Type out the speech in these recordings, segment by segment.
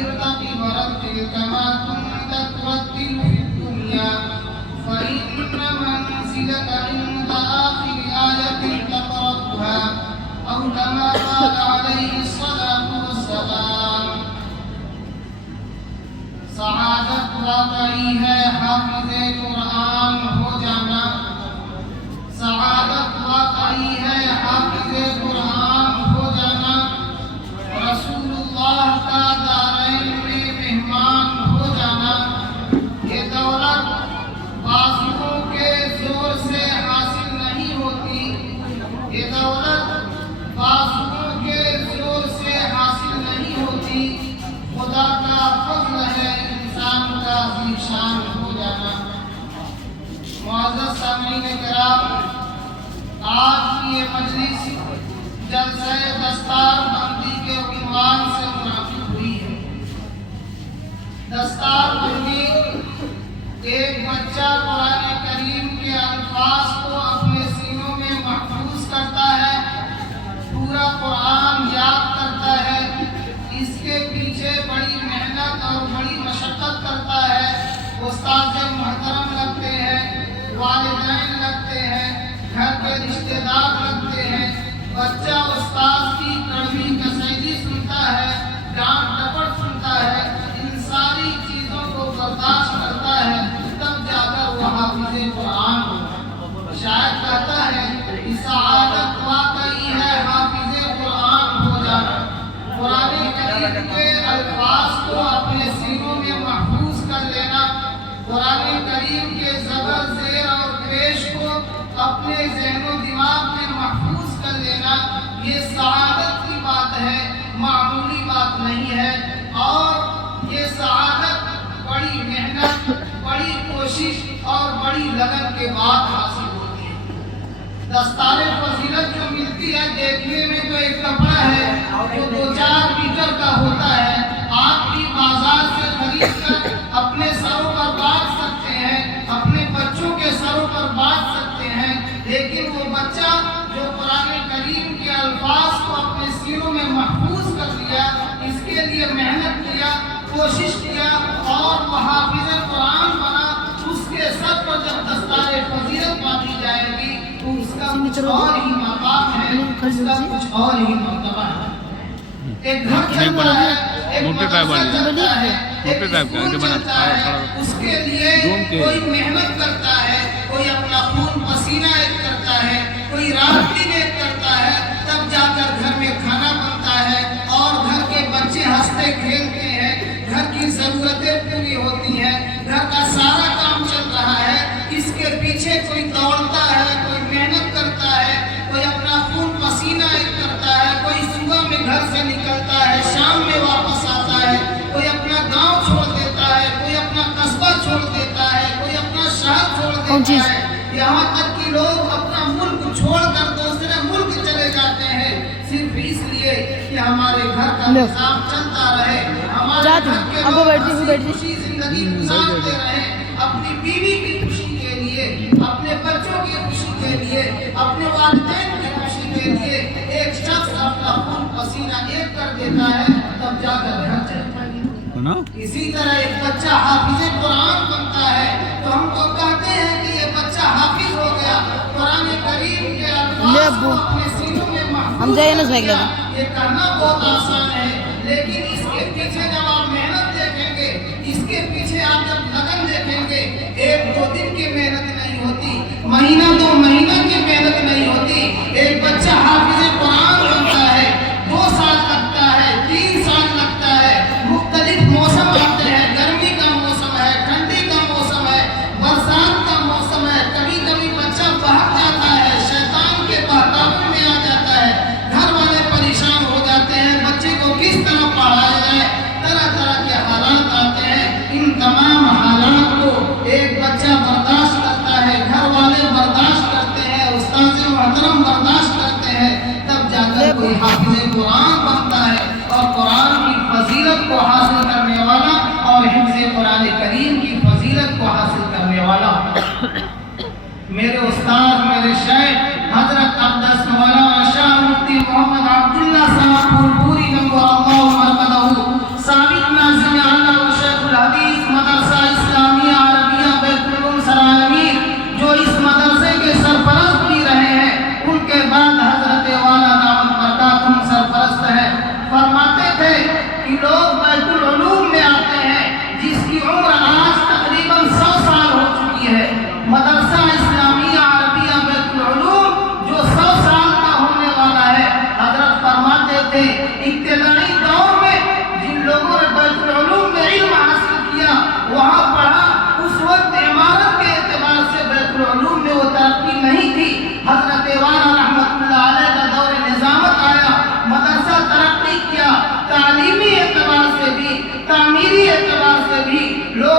ارتقي ورتل كما كنت ترتل في الدنيا فإن منزلك عند آخر آية تقرأها أو كما قال عليه الصلاة والسلام. سعادت واقعی ہے حافظ قرآن ہو جانا، سعادت واقعی ہے حافظ قرآن ہو جانا، رسول اللہ کا دارین میں مہمان ہو جانا. یہ دولت بازوؤں کے زور سے حاصل نہیں ہوتی، یہ دولت بازوؤں کے زور سے حاصل نہیں ہوتی، خدا کا فضل ہے انسان کا عظیم شان ہو جانا. معزز سامعین کرام، آج کی یہ مجلس جلسہ دستار بندی کے عنوان سے منعقد ہوئی ہے. دستار بندی ایک بچہ قرآن کریم کے الفاظ کو اپنے سینوں میں محفوظ کرتا ہے، پورا قرآن یاد کرتا ہے، اس کے پیچھے بڑی محنت اور بڑی مشقت کرتا ہے. استاد محترم لگتے ہیں، والدین لگتے ہیں، گھر کے رشتہ دار لگتے ہیں. بچہ استاد کی کڑوی کسیدی سنتا ہے، ڈانٹ ڈپٹ سنتا ہے، ان ساری چیزوں کو برداشت کرتا ہے، تب جا کر وہ حافظ قرآن ہوتا ہے. شاید کہتا ہے کہ سعادت واقعی ہے حافظ قرآن ہو جانا، قرآن کریم کے الفاظ کو اپنے سینوں میں محفوظ کر لینا، قرآن کریم کے زبر زیر اور پیش کو اپنے ذہن و دماغ میں محفوظ کر لینا. یہ سعادت کی بات ہے، معمولی بات نہیں ہے. اور یہ سعادت بڑی محنت، بڑی کوشش اور بڑی لگن کے بعد حاصل ہوتی ہے. دستار فضیلت جو ملتی ہے دیکھنے میں تو ایک کپڑا ہے جو 2-4 میٹر کا ہوتا ہے، آپ بھی بازار سے خرید کر اپنے سروں پر باندھ سکتے ہیں، اپنے بچوں کے سروں پر باندھ سکتے ہیں. لیکن وہ بچہ جو قرآن کریم کے الفاظ کو اپنے سینوں میں محفوظ کر لیا، اس کے لیے محنت کیا، کوشش کیا اور وہ حافظ قرآن بنا، اس کے سر پر جب دستار فضیلت باندھی جائے گی تو اس کا کچھ اور ہی مقام ہے، اس کا کچھ اور ہی مرتبہ ہے. ایک گھر چلتا ہے، ایک مدرسہ چلتا ہے، ایک اسکول چلتا ہے، اس کے لیے کوئی محنت کرتا ہے، کوئی اپنا خون پسینہ ایک کرتا ہے، کوئی رات دن ایک کرتا ہے، تب جا کر گھر میں کھانا بنتا ہے اور گھر کے بچے ہنستے کھیلتے ہیں، گھر کی ضرورتیں پوری ہوتی ہیں، گھر کا سارا کام چل رہا ہے. اس کے پیچھے کوئی دوڑتا ہے، کوئی محنت کرتا ہے، کوئی اپنا خون پسینہ ایک کرتا ہے، کوئی صبح میں گھر سے نکلتا ہے، شام میں واپس آتا ہے، کوئی اپنا گاؤں چھوڑ دیتا ہے، کوئی اپنا قصبہ چھوڑ دیتا ہے، کوئی اپنا شہر چھوڑ دیتا ہے. یہاں تک کہ لوگ اپنا ملک چھوڑ کر دوسرے ملک چلے جاتے ہیں صرف اس لیے کہ ہمارے گھر کا نظام چلتا رہے، ہمارے گھر کے لوگ خوشی زندگی گزارتے رہیں. اپنی بیوی کی خوشی کے لیے، اپنے بچوں کی خوشی کے لیے، اپنے والدین کی خوشی کے لیے ایک شخص اپنا خون پسینہ ایک کر دیتا ہے، تب جا کر گھر چلتا ہے. اسی طرح ایک بچہ حافظ قرآن بنتا ہے تو ہم تو کہتے ہیں کہ یہ بچہ حافظ ہو گیا، قرآن کریم کے الفاظ کو اپنے سینوں میں محفوظ کر لیا. یہ کہنا بہت آسان ہے، لیکن اس کے پیچھے جب آپ محنت دیکھیں گے، اس کے پیچھے آپ جب لگن دیکھیں گے، 1-2 دن کی محنت نہیں ہوتی، مہینہ 2 مہینہ کی محنت نہیں ہوتی. ایک بچہ حافظ قرآن بنتا ہے، 2 سال لگتا ہے، 3 سال لگتا ہے. مختلف موسم آتے ہیں، گرمی کا موسم ہے، ٹھنڈی کا موسم ہے، برسات کا موسم ہے. کبھی کبھی بچہ بہک جاتا ہے، شیطان کے بہکاوے میں آ جاتا ہے، گھر والے پریشان ہو جاتے ہیں، بچے کو کس طرح پڑھایا جائے، طرح طرح کے حالات آتے ہیں. ان تمام حالات کو ایک بچہ برداشت کرتا ہے، گھر والے برداشت کرتے ہیں، استاد محترم برداشت کرتے ہیں، تب جا کر کوئی حافظ قرآن بنتا ہے اور قرآن کی فضیلت کو حاصل کرنے والا اور حفظ قرآن کریم کی فضیلت کو حاصل کرنے والا. میرے استاد، میرے شیخ حضرت اقدس مولانا شاہ مفتی محمد عبداللہ صاحب پوری نور اللہ مرکزہ ثابت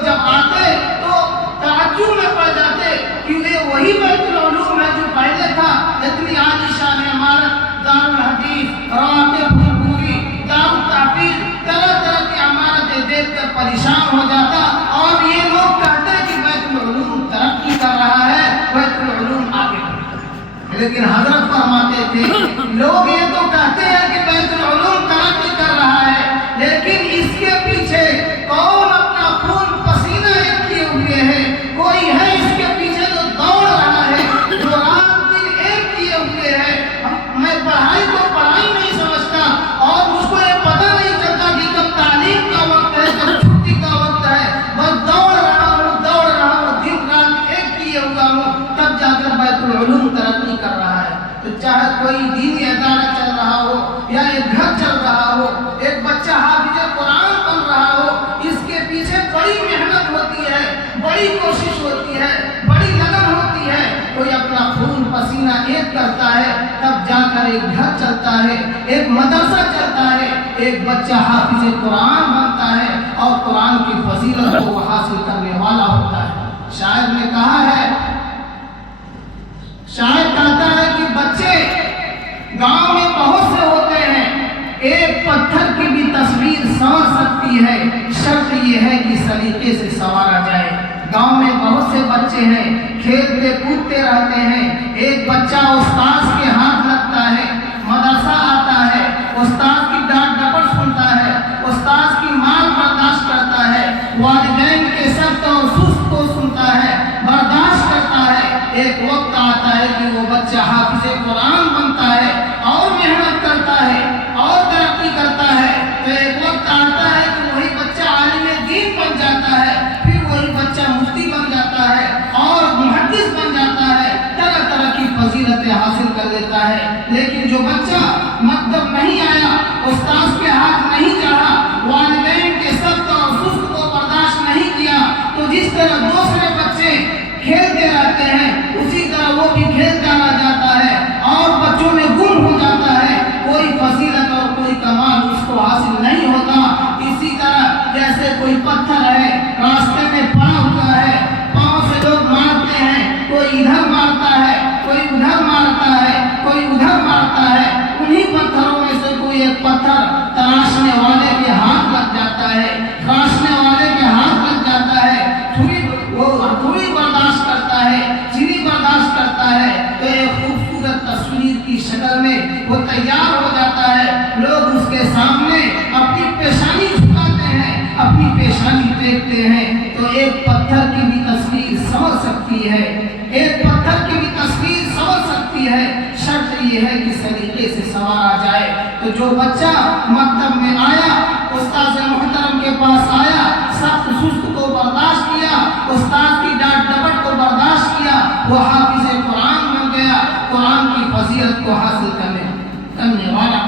لوگ جب آتے تو تعجب میں پڑ جاتے کہ یہ وہی بیت العلوم ہے جو پہلے تھا، اتنی عالیشان عمارت، دار الحدیث، رواتب پوری، دار التحفیظ، طرح طرح کی عمارتیں دیکھ کر پریشان ہو جاتا، اور یہ لوگ کہتے ہیں کہ بیت العلوم ترقی کر رہا ہے، بیت العلوم آگے بڑھ رہا ہے۔ لیکن حضرت فرماتے تھے لوگ یہ تو کہتے ہیں کہ بیت العلوم ترقی کر رہا ہے، لیکن اس کے پیچھے کون اپنا خون پسینہ ایک کیے ہوئے ہے؟ کوئی ہے اس کے پیچھے جو دوڑ رہا ہے، جو رات دن ایک کیے ہوئے ہے۔ میں پڑھائی کو پڑھائی نہیں سمجھتا، اور مجھ کو یہ پتہ نہیں چلتا کہ کب تعلیم کا وقت ہے، کب چھٹی کا وقت ہے، بس دوڑ رہا ہوں دن رات ایک کیے ہوا ہوں، تب جا کر بیت العلوم ترقی کر رہا ہے۔ تو چاہے کوئی دینی ادارہ چل رہا ہو یا ایک گھر چل رہا ہو، ایک بچہ حافظ قرآن بن رہا ہو، اس کے پیچھے بڑی محنت ہوتی ہے، بڑی کوشش ہوتی ہے، بڑی لگن ہوتی ہے۔ کوئی اپنا خون پسینہ ایک کرتا ہے، تب جا کر ایک گھر چلتا ہے، ایک مدرسہ چلتا ہے، ایک بچہ حافظ قرآن بنتا ہے اور قرآن کی فضیلت کو حاصل کرنے والا ہوتا ہے۔ شاعر نے کہا ہے، شاعر کہتا ہے کہ بچے گاؤں میں بہت سے ہوتے ہیں، ایک پتھر کی بھی تصویر سنور سکتی ہے، شرط یہ ہے کہ سلیقے سے سنوارا جائے۔ گاؤں میں بہت سے بچے ہیں، کھیلتے کودتے رہتے ہیں، ایک بچہ استاذ کے ہاتھ لگتا ہے، مدرسہ آتا ہے، استاذ کی ڈانٹ ڈپٹ سنتا ہے، استاذ کی مار برداشت کرتا ہے، والدین کے سخت اور سست کو سنتا ہے، برداشت کرتا ہے۔ ایک وقت آتا ہے کہ وہ بچہ حافظ قرآن بنتا ہے اور محنت کرتا ہے اور ترقی کرتا ہے، تو ایک وقت آتا ہے کہ وہی بچہ عالم دین بن جاتا ہے، پھر وہی بچہ مفتی بن جاتا ہے اور محدث بن جاتا ہے، طرح طرح کی فضیلتیں حاصل کر لیتا ہے۔ لیکن جو بچہ مکتب نہیں آیا، استاذ کے ہاتھ نہیں چڑھا، والدین کے سخت اور سست کو برداشت نہیں کیا، تو جس طرح دوسرے بچے کھیلتے رہتے ہیں اسی طرح وہ بھی کھیلتا رہ جاتا ہے اور بچوں میں گم ہو جاتا ہے، کوئی فضیلت اور کوئی کمال اس کو حاصل نہیں ہوتا۔ اسی طرح جیسے کوئی پتھر ہے راستے میں پڑا ہوا ہے، پاؤں سے لوگ مارتے ہیں، کوئی ادھر مارتا ہے، کوئی ادھر مارتا ہے، کوئی ادھر مارتا ہے، انہی پتھروں میں سے کوئی ایک پتھر تراشنے والے کے ہاتھ لگ جاتا ہے، تراشنے والے کے ہاتھ لگ جاتا ہے، تھوڑی برداشت کرتا ہے، چینی برداشت کرتا ہے، تو ایک خوبصورت تصویر کی شکل میں وہ تیار ہو جاتا ہے۔ لوگ اس کے سامنے اپنی پیشانی جھکاتے ہیں، اپنی پیشانی دیکھتے ہیں، تو ایک پتھر کی بھی تصویر سنور سکتی ہے، ایک پتھر کی بھی تصویر سنور سکتی ہے، شرط یہ ہے کہ سلیقے سے سنوارا جائے۔ تو جو بچہ مکتب میں آیا، استاذ محترم کے پاس آیا، سخت سست کو برداشت کیا، استاد کی ڈانٹ ڈپٹ کو برداشت کیا، وہ حافظ قرآن بن گیا، قرآن کی فضیلت کو حاصل کرنے والا۔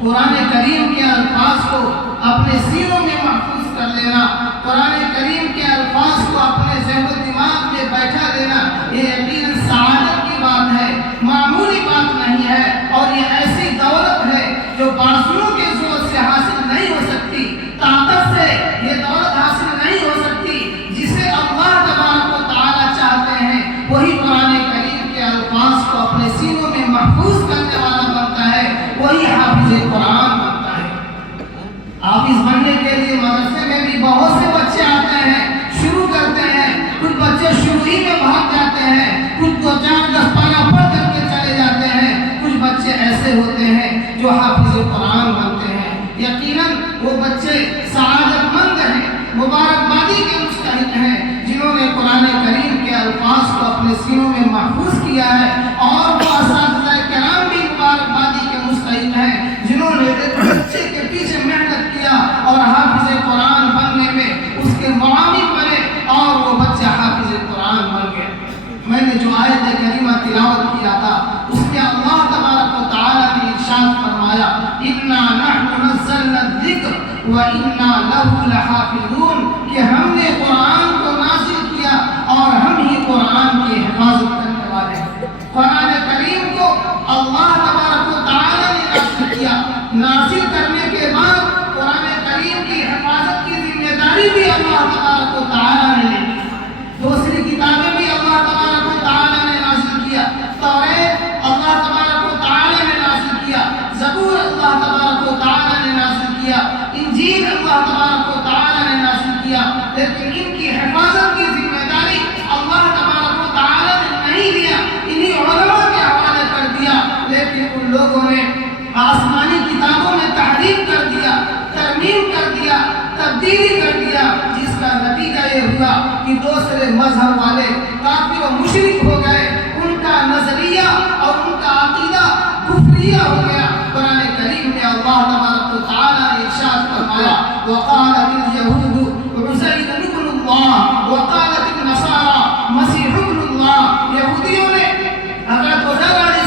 قرآن کریم کے الفاظ کو اپنے سینوں میں محفوظ کر لینا، قرآن کریم کے الفاظ کو اپنے ذہن و دماغ میں بیٹھا لینا، یہ یقیناً سعادت کی بات ہے، معمولی بات نہیں ہے، اور یہ ایسی دولت ہے جو بازوؤں کے زور سے حاصل نہیں ہو سکتی، طاقت سے یہ دولت حاصل نہیں ہو سکتی۔ جسے اللہ تبارک و تعالیٰ چاہتے ہیں وہی قرآن کریم کے الفاظ کو اپنے سینوں میں محفوظ کرنے والا بنتا ہے، وہی حافظ قرآن بنتا ہے۔ حافظ بننے کے لیے مدرسے میں بھی بہت سے بچے آتے ہیں، شروع کرتے ہیں، کچھ بچے شروع ہی میں بھاگ جاتے ہیں، کچھ 2-4-10 پارہ پڑھ کر کے چلے جاتے ہیں، کچھ بچے ایسے ہوتے ہیں جو حافظ قرآن بنتے ہیں۔ یقیناً وہ بچے سعادت مند ہیں، مبارکبادی کے مستحق ہیں، جنہوں نے قرآن کریم کے الفاظ کو اپنے سینوں میں محفوظ کیا ہے، اور وہ اساتذہ کرام بھی مبارکبادی کے مستحق ہیں، جنہوں نے ایک بچے کے پیچھے محنت کیا اور حافظ قرآن بننے میں اس کے معاون بنے، اور وہ بچہ حافظ قرآن بن گئے۔ میں نے جو آیت کریمہ تلاوت کیا تھا اس میں اللہ تبارک و تعالیٰ نے ارشاد فرمایا، اِنَّا نَحْنُ نَزَّلْنَا الذِّكْرَ وَإِنَّا لَهُ لَحَافِظُونَ، کہ ہم نے قرآن کو نازل کیا اور ہم ہی قرآن کی حفاظت کرنے والے ہیں۔ قرآن کریم کو اللہ تبارک و تعالیٰ نے نازل کیا، نازل کرنے کے بعد قرآن کریم کی حفاظت کی ذمہ داری بھی اللہ تبارک لیکن ان کی حفاظت کی ذمہ داری اللہ تبارک و تعالی نے نہیں دیا، انہی علماء کے حوالے کر دیا، لیکن ان لوگوں نے آسمانی کتابوں میں تحریف کر دیا، ترمیم کر دیا، تبدیلی کر دیا، جس کا نتیجہ یہ ہوا کہ دوسرے مذہب والے کافر و مشرک ہو گئے، ان کا نظریہ اور ان کا عقیدہ کفریہ ہو گیا۔ قرآن کریم میں اللہ تبارک و تعالی نے ارشاد فرمایا وقالت اليہود عزیر ابن اللہ وقالت النصارى مسیح ابن اللہ، یہودیوں نے حضرت عزیر علیہ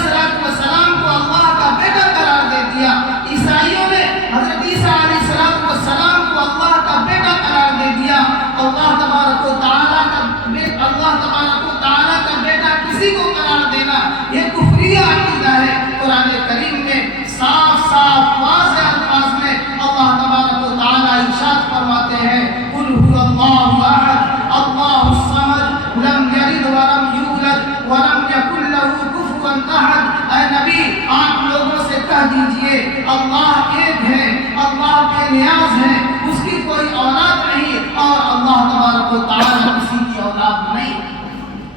السلام کو اللہ کا بیٹا قرار دے دیا، عیسائیوں نے حضرت عیسیٰ علیہ السلام کو اللہ کا بیٹا قرار دے دیا۔ اللہ تبارک و تعالی کا بیٹا کسی کو قرار دینا یہ کفریہ عقیدہ ہے۔ قرآن کریم میں صاف صاف واضح الفاظ میں اللہ تبارک و تعالی ارشاد فرماتے ہیں قل هو اللہ احد اللہ الصمد لم یلد ولم یولد ولم یکن له کفوا احد۔ اے نبی آپ لوگوں سے کہہ دیجئے اللہ ایک ہے، اللہ بے نیاز ہے، اس کی کوئی اولاد نہیں اور اللہ تبارک و تعالی کسی کی اولاد نہیں۔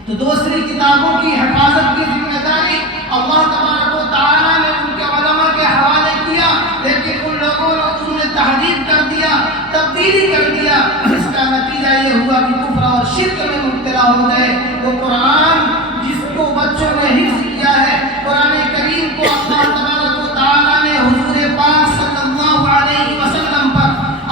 تو دوسری کتابوں کی حفاظت کی ذمہ داری اللہ تبارک و تعالی نے ان کے علماء کے حوالے کیا، لیکن ان لوگوں نے تحریف کر دیا، تبدیلی کر دیا، جس کا نتیجہ یہ ہوا کہ کفر اور شرک میں مبتلا ہو گئے۔ وہ قرآن جس کو بچوں نے حفظ کیا ہے، قرآن کریم کو اللہ تبارک و تعالی نے حضور پاک صلی اللہ علیہ وسلم پر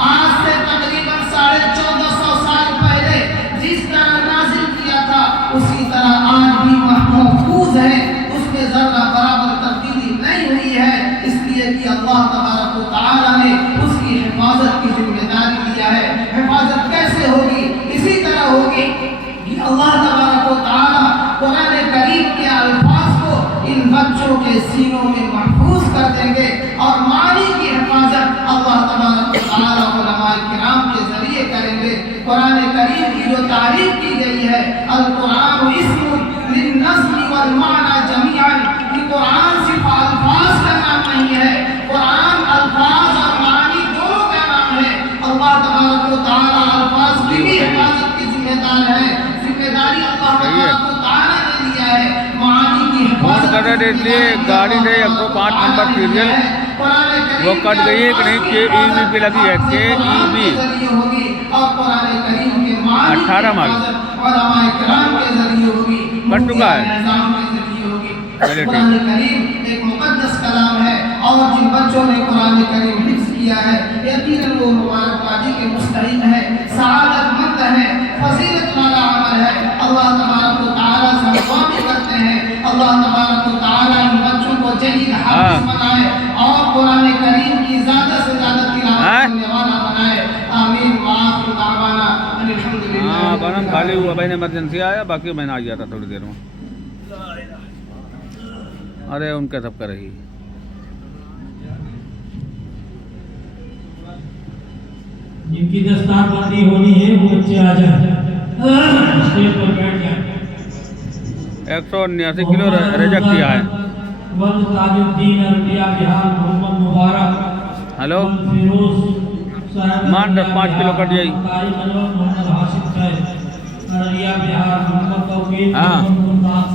آج سے تقریباً 1450 سال پہلے جس طرح نازل کیا تھا اسی طرح آج بھی محفوظ ہے، اس میں ذرہ برابر تبدیلی نہیں ہوئی ہے، اس لیے کہ اللہ تبارک و تعالی نے اس کی حفاظت کی ذمہ داری لیا ہے۔ حفاظت کیسے ہوگی؟ اسی طرح ہوگی کہ اللہ تبارک و تعالی قرآن کریم کے الفاظ کو ان بچوں کے سینوں میں محفوظ کر دیں گے، اور معنی کی حفاظت اللہ تبارک و تعالی علماء کرام کے ذریعے کریں گے۔ قرآن کریم کی جو تعریف کی گئی ہے القرآن اسم للنظم والمعنى جميعا، کہ قرآن صرف الفاظ کا نام نہیں ہے، قرآن الفاظ اور معنی دونوں کا نام ہے۔ اللہ تبارک و تعالی الفاظ کی بھی حفاظت کی ذمہ دار ہے، ذمہ داری اللہ تبارک و تعالی نے لیا ہے، معانی کی حفاظت اس لیے گاڑی نہیں ہم کو 5 نمبر سیریل وہ کٹ گئی ہے کہ نہیں، کے ای بی پہ لگی ہے، کے ای بی 18 مال کٹ چکا ہے۔ قرآن کریم ایک مقدس کلام ہے، اور جن بچوں نے قرآن کریم حفظ کیا ہے یقیناً وہ مبارکبادی کے مستحق ہے، سعادت مند ہے، فضیلت والا عمل ہے۔ اللہ تبارک و تعالیٰ سے دعا بھی کرتے ہیں اللہ تبارک و تعالیٰ ان بچوں کو جدید حافظ بنائے اور قرآن کریم کی زیادہ سے زیادہ تلاوت کرنے والا بنائے، آمین وآخر دعوانا ان الحمدللہ۔ بنم خالی ہوا، بہن ایمرجنسی آیا، باقی میں نے آ گیا تھا تھوڑی دیر میں۔ ارے ان کا سب کا رہی جن کی دستار بندی ہونی ہے وہ بچے آ جائیں، اسٹیج پر بیٹھ جائیں۔ 179 کلو ریجیکٹ کیا ہے۔ ولد تاج الدین اربیہ بہار محمد مبارک ہلو فیروز صاحب مان 5 کلو کٹ جائی۔ محمد حاشم صاحب اربیہ بہار محمد توقیر ہاں ممتاز